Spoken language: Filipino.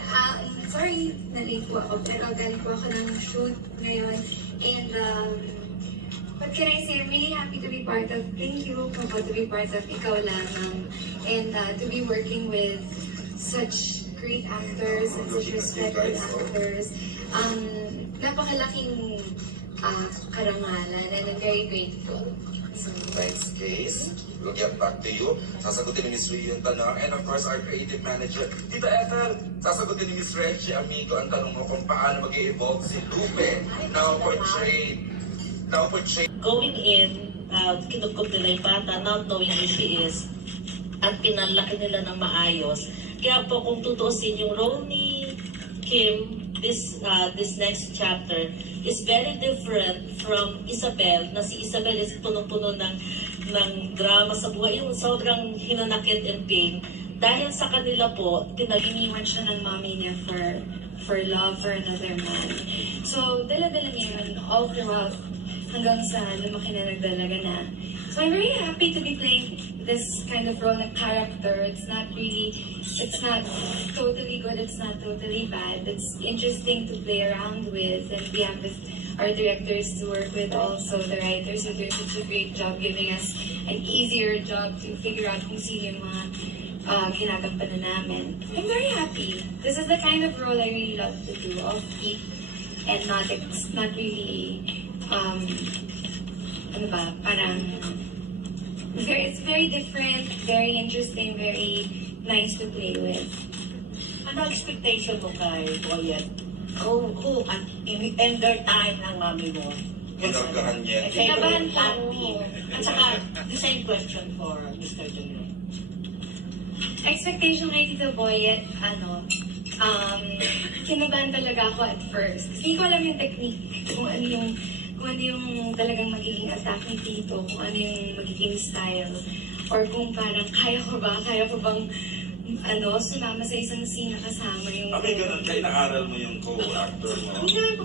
Ayun, sorry, na-late po ako, pero galing po ako ng shoot ngayon. And, what can I say? I'm really happy to be part of, thank you po to be part of Ikaw Lang. And to be working with such great actors and such respected actors. Napakalaking karangalan, and I'm very grateful. Thanks, Case. We'll get back to you. Sasagutin ni Miss Rie yung tanong. And of course, our creative manager, Tita Ethel, sasagutin ni Miss Reggie Amigo ang tanong mo kung paano mag-evolve si Lupe now portrayed. Going in, kinukup nila yung bata, not knowing who she is, at pinalaki nila ng maayos. Kaya po kung tutuusin yung role ni Kim, this next chapter is very different from Isabel, na si Isabel is punong-puno ng drama sa buhay, yung sobrang hinanakit and pain. Dahil sa kanila po, iniwan siya ng mommy niya for love for another man. So, dala-dala niya yun all throughout hanggang sa lumaki na nagdalaga na. So I'm very happy to be playing this kind of role of character. It's not totally good, it's not totally bad. It's interesting to play around with, and we have with our directors to work with, also the writers who do such a great job giving us an easier job to figure out kung sino yung mga ginagampanan namin. I'm very happy. This is the kind of role I really love to do, offbeat and not really it's very different, very interesting, very nice to play with. ano expectation mo kay Boyet? Who end their time ng mami mo? Kinagahan niya. Kinabahan po ako. At saka, the same question for Mr. Junior. Expectation kay Tito Boyet, kinabahan talaga ako at first. Hindi ko alam yung technique, kung ano yung talagang magiging attack ni Tito, kung ano yung magiging style, or kung parang kaya ko bang sumama sa isang scene na kasama yung... Ganun, kaya inaaral mo yung co-actor mo. Hindi naman po,